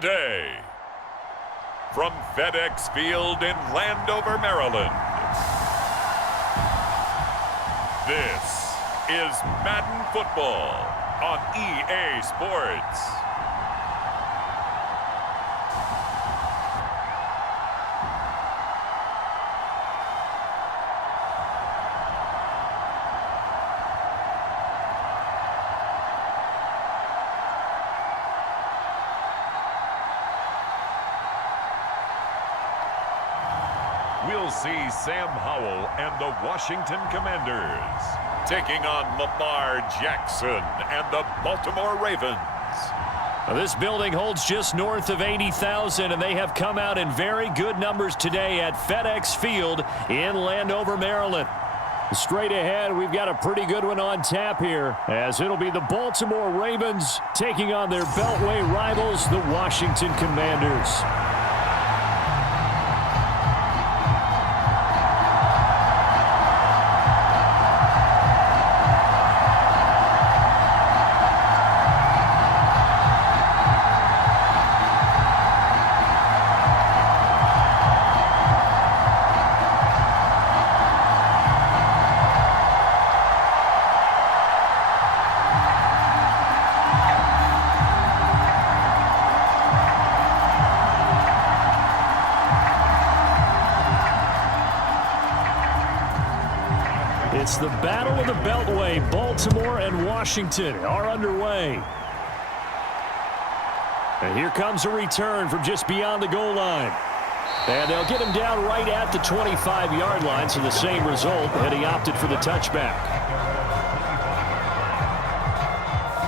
today. From FedEx Field in Landover, Maryland, this is Madden Football on EA Sports. We'll see Sam Howell and the Washington Commanders taking on Lamar Jackson and the Baltimore Ravens. This building holds just north of 80,000, and they have come out in very good numbers today at FedEx Field in Landover, Maryland. Straight ahead, we've got a pretty good one on tap here, as it'll be the Baltimore Ravens taking on their Beltway rivals, the Washington Commanders. It's the battle of the Beltway. Baltimore and Washington are underway. And here comes a return from just beyond the goal line. And they'll get him down right at the 25-yard line, so the same result, and he opted for the touchback.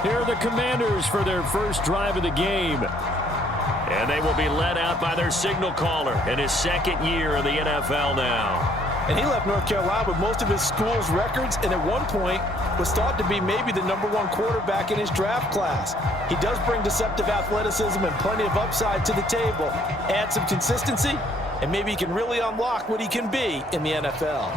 Here are the Commanders for their first drive of the game. And they will be led out by their signal caller in his second year in the NFL now. And he left North Carolina with most of his school's records, and at one point was thought to be maybe the #1 quarterback in his draft class. He does bring deceptive athleticism and plenty of upside to the table. Add some consistency, and maybe he can really unlock what he can be in the NFL.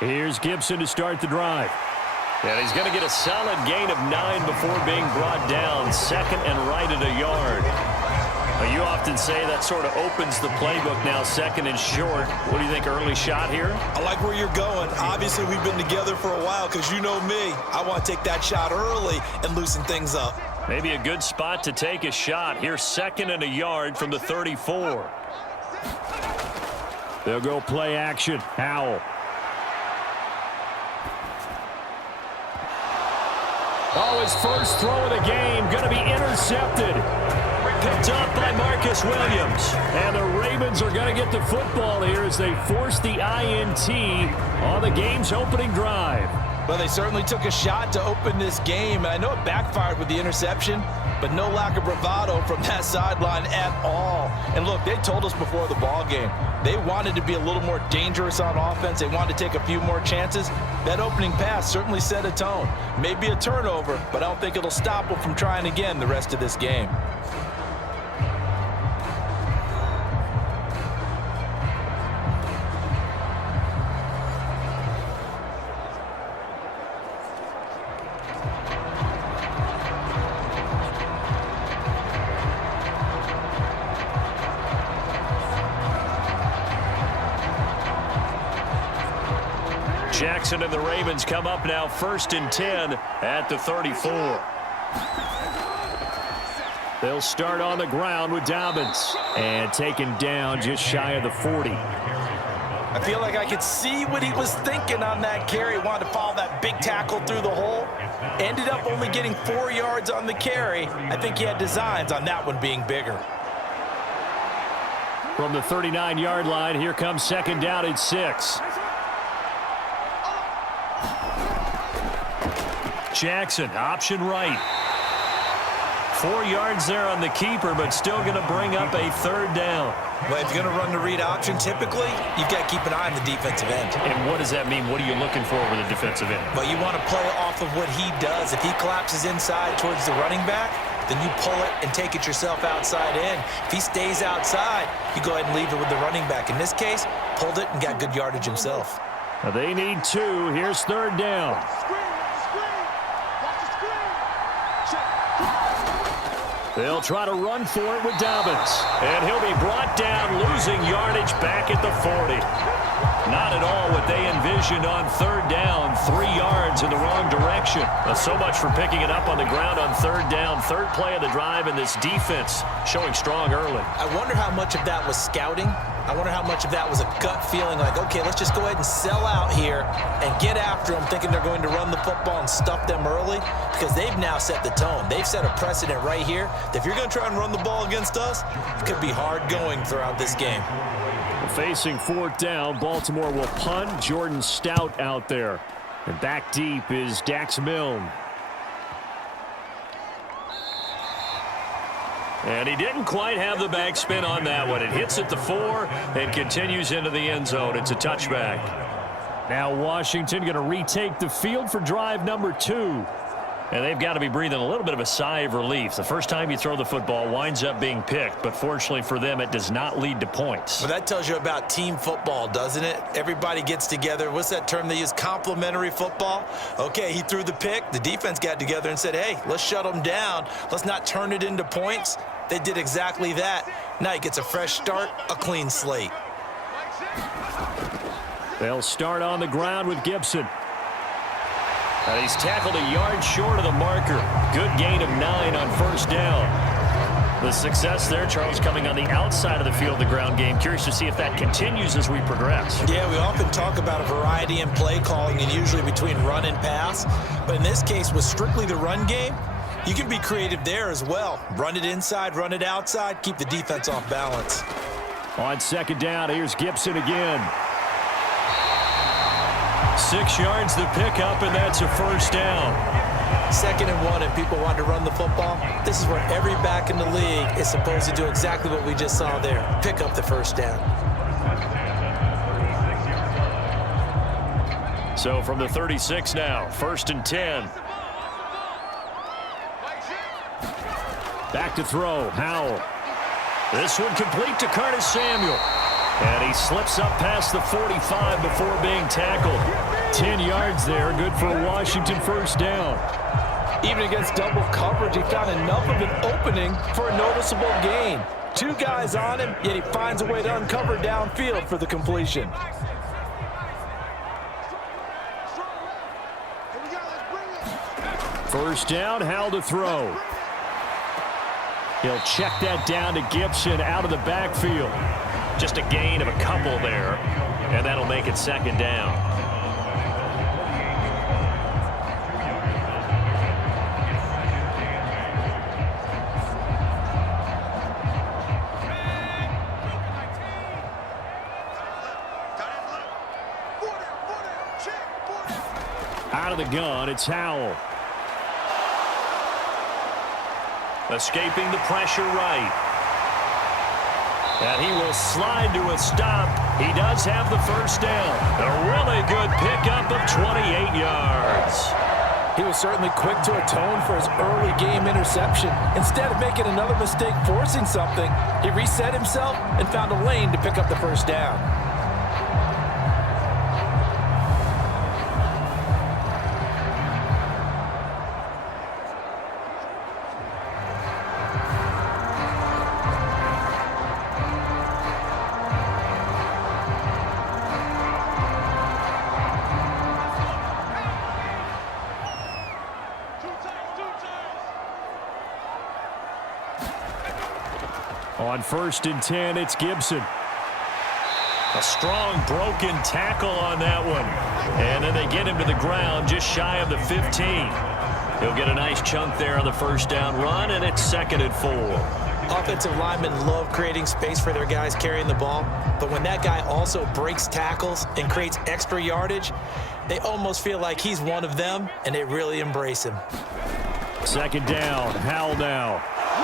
Here's Gibson to start the drive. And he's going to get a solid gain of 9 before being brought down. Second and right at a yard. Well, you often say that sort of opens the playbook now, second and short. What do you think, early shot here? I like where you're going. Obviously, we've been together for a while because you know me. I want to take that shot early and loosen things up. Maybe a good spot to take a shot. Here's second and a yard from the 34. They'll go play action. Howell. Oh, his first throw of the game going to be intercepted. Picked up by Marcus Williams. And the Ravens are going to get the football here as they force the INT on the game's opening drive. Well, they certainly took a shot to open this game, and I know it backfired with the interception, but no lack of bravado from that sideline at all. And look, they told us before the ball game, they wanted to be a little more dangerous on offense. They wanted to take a few more chances. That opening pass certainly set a tone. Maybe a turnover, but I don't think it'll stop them from trying again the rest of this game. Jackson and the Ravens come up now 1st and 10 at the 34. They'll start on the ground with Dobbins. And taken down just shy of the 40. I feel like I could see what he was thinking on that carry. Wanted to follow that big tackle through the hole. Ended up only getting 4 yards on the carry. I think he had designs on that one being bigger. From the 39-yard line, here comes second down at 6. Jackson, option right. 4 yards there on the keeper, but still going to bring up a third down. Well, if you're going to run the read option, typically, you've got to keep an eye on the defensive end. And what does that mean? What are you looking for with a defensive end? Well, you want to play off of what he does. If he collapses inside towards the running back, then you pull it and take it yourself outside in. If he stays outside, you go ahead and leave it with the running back. In this case, pulled it and got good yardage himself. Now they need 2. Here's third down. They'll try to run for it with Dobbins. And he'll be brought down, losing yardage back at the 40. Not at all what they envisioned on third down. 3 yards in the wrong direction. So much for picking it up on the ground on third down. Third play of the drive, and this defense showing strong early. I wonder how much of that was scouting. I wonder how much of that was a gut feeling like, okay, let's just go ahead and sell out here and get after them, thinking they're going to run the football and stuff them early, because they've now set the tone. They've set a precedent right here that if you're going to try and run the ball against us, it could be hard going throughout this game. Facing fourth down, Baltimore will punt. Jordan Stout out there. And back deep is Dax Milne. And he didn't quite have the backspin on that one. It hits at the 4 and continues into the end zone. It's a touchback. Now Washington going to retake the field for drive number 2. And they've got to be breathing a little bit of a sigh of relief. The first time you throw the football winds up being picked, but fortunately for them, it does not lead to points. Well, that tells you about team football, doesn't it? Everybody gets together. What's that term they use? Complementary football. Okay, he threw the pick. The defense got together and said, hey, let's shut them down. Let's not turn it into points. They did exactly that. Now he gets a fresh start, a clean slate. They'll start on the ground with Gibson. And he's tackled a yard short of the marker. Good gain of 9 on first down. The success there, Charles, coming on the outside of the field, the ground game. Curious to see if that continues as we progress. Yeah, we often talk about a variety in play calling and usually between run and pass. But in this case, with strictly the run game, you can be creative there as well. Run it inside, run it outside, keep the defense off balance. On second down, here's Gibson again. 6 yards the pickup, and that's a first down. 2nd and 1, and people want to run the football. This is where every back in the league is supposed to do exactly what we just saw there. Pick up the first down. So from the 36 now, 1st and 10. Back to throw, Howell. This one complete to Curtis Samuel. And he slips up past the 45 before being tackled. 10 yards there, good for a Washington first down. Even against double coverage, he found enough of an opening for a noticeable gain. 2 guys on him, yet he finds a way to uncover downfield for the completion. First down, Howell to throw. He'll check that down to Gibson out of the backfield. Just a gain of a couple there, and that'll make it 2nd down. Out of the gun, it's Howell. Escaping the pressure right. And he will slide to a stop. He does have the first down. A really good pickup of 28 yards. He was certainly quick to atone for his early game interception. Instead of making another mistake forcing something, he reset himself and found a lane to pick up the first down. On 1st and 10, it's Gibson. A strong broken tackle on that one. And then they get him to the ground just shy of the 15. He'll get a nice chunk there on the first down run, and it's 2nd and 4. Offensive linemen love creating space for their guys carrying the ball, but when that guy also breaks tackles and creates extra yardage, they almost feel like he's one of them, and they really embrace him. Second down. Howell now.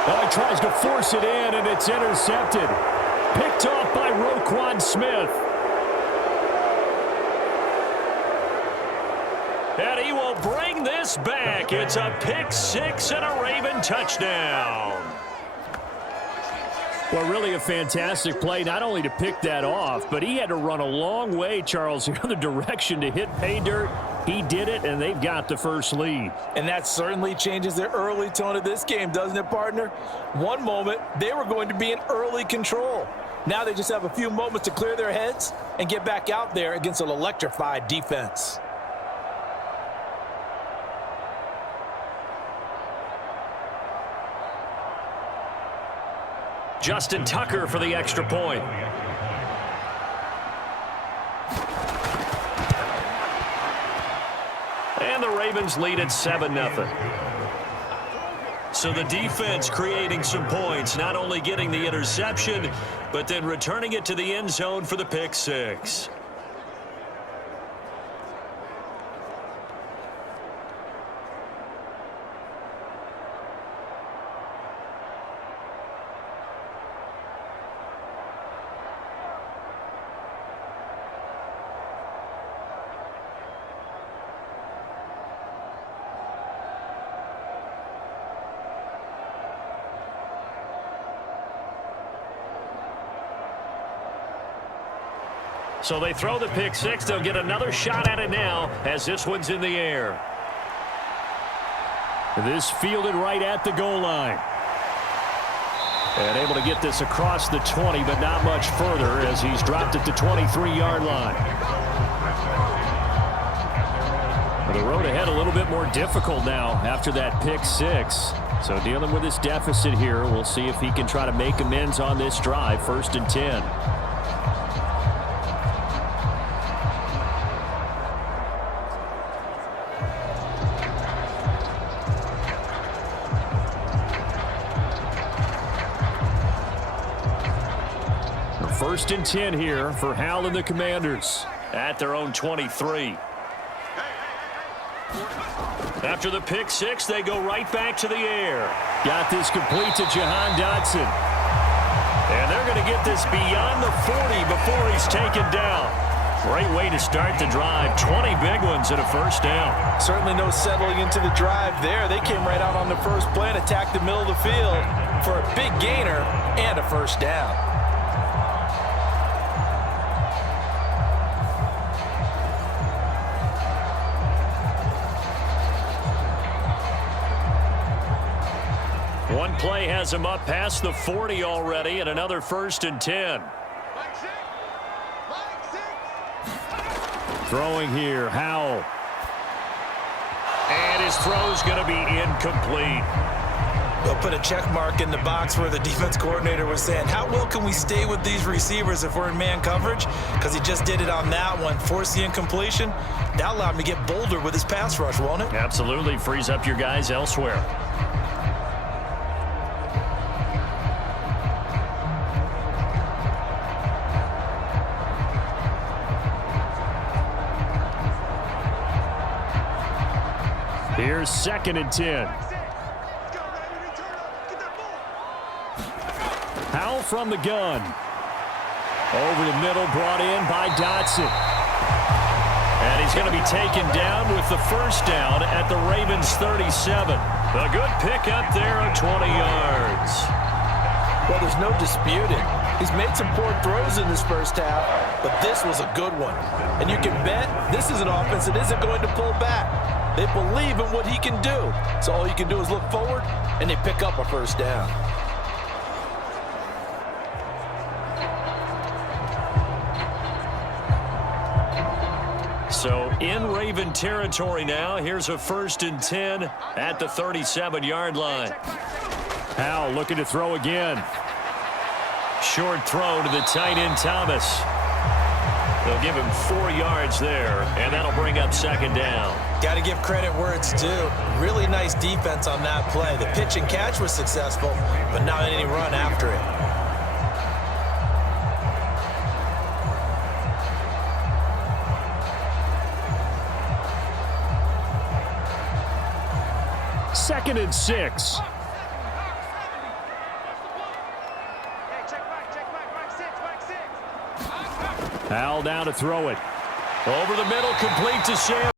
Oh, he tries to force it in, and it's intercepted. Picked off by Roquan Smith. And he will bring this back. It's a pick six and a Raven touchdown. Well, really a fantastic play, not only to pick that off, but he had to run a long way, Charles, the other direction to hit pay dirt. He did it, and they've got the first lead. And that certainly changes the early tone of this game, doesn't it, partner? One moment, they were going to be in early control. Now they just have a few moments to clear their heads and get back out there against an electrified defense. Justin Tucker for the extra point. And the Ravens lead at 7-0. So the defense creating some points, not only getting the interception, but then returning it to the end zone for the pick six. So they throw the pick six. They'll get another shot at it now as this one's in the air. This fielded right at the goal line. And able to get this across the 20, but not much further as he's dropped it to 23-yard line. The road ahead a little bit more difficult now after that pick six. So dealing with this deficit here, we'll see if he can try to make amends on this drive. 1st and 10. First and 10 here for Howell and the Commanders at their own 23. After the pick six, they go right back to the air. Got this complete to Jahan Dotson. And they're going to get this beyond the 40 before he's taken down. Great way to start the drive. 20 big ones and a first down. Certainly no settling into the drive there. They came right out on the first play and attacked the middle of the field for a big gainer and a first down. One play has him up past the 40 already, and another 1st and 10. Throwing here, Howell. And his throw's going to be incomplete. They'll put a check mark in the box where the defense coordinator was saying, how well can we stay with these receivers if we're in man coverage? Because he just did it on that one, forced the incompletion. That allowed him to get bolder with his pass rush, won't it? Absolutely, frees up your guys elsewhere. Here's 2nd and 10. Howell from the gun. Over the middle, brought in by Dotson. And he's going to be taken down with the first down at the Ravens 37. A good pick up there of 20 yards. Well, there's no disputing. He's made some poor throws in this first half, but this was a good one. And you can bet this is an offense that isn't going to pull back. They believe in what he can do. So all you can do is look forward, and they pick up a first down. So in Raven territory now. Here's a 1st and 10 at the 37-yard line. Howell looking to throw again. Short throw to the tight end Thomas. They'll give him 4 yards there, and that'll bring up 2nd down. Got to give credit where it's due. Really nice defense on that play. The pitch and catch was successful, but not any run after it. 2nd and 6. Hal down to throw it. Over the middle, complete to Sam.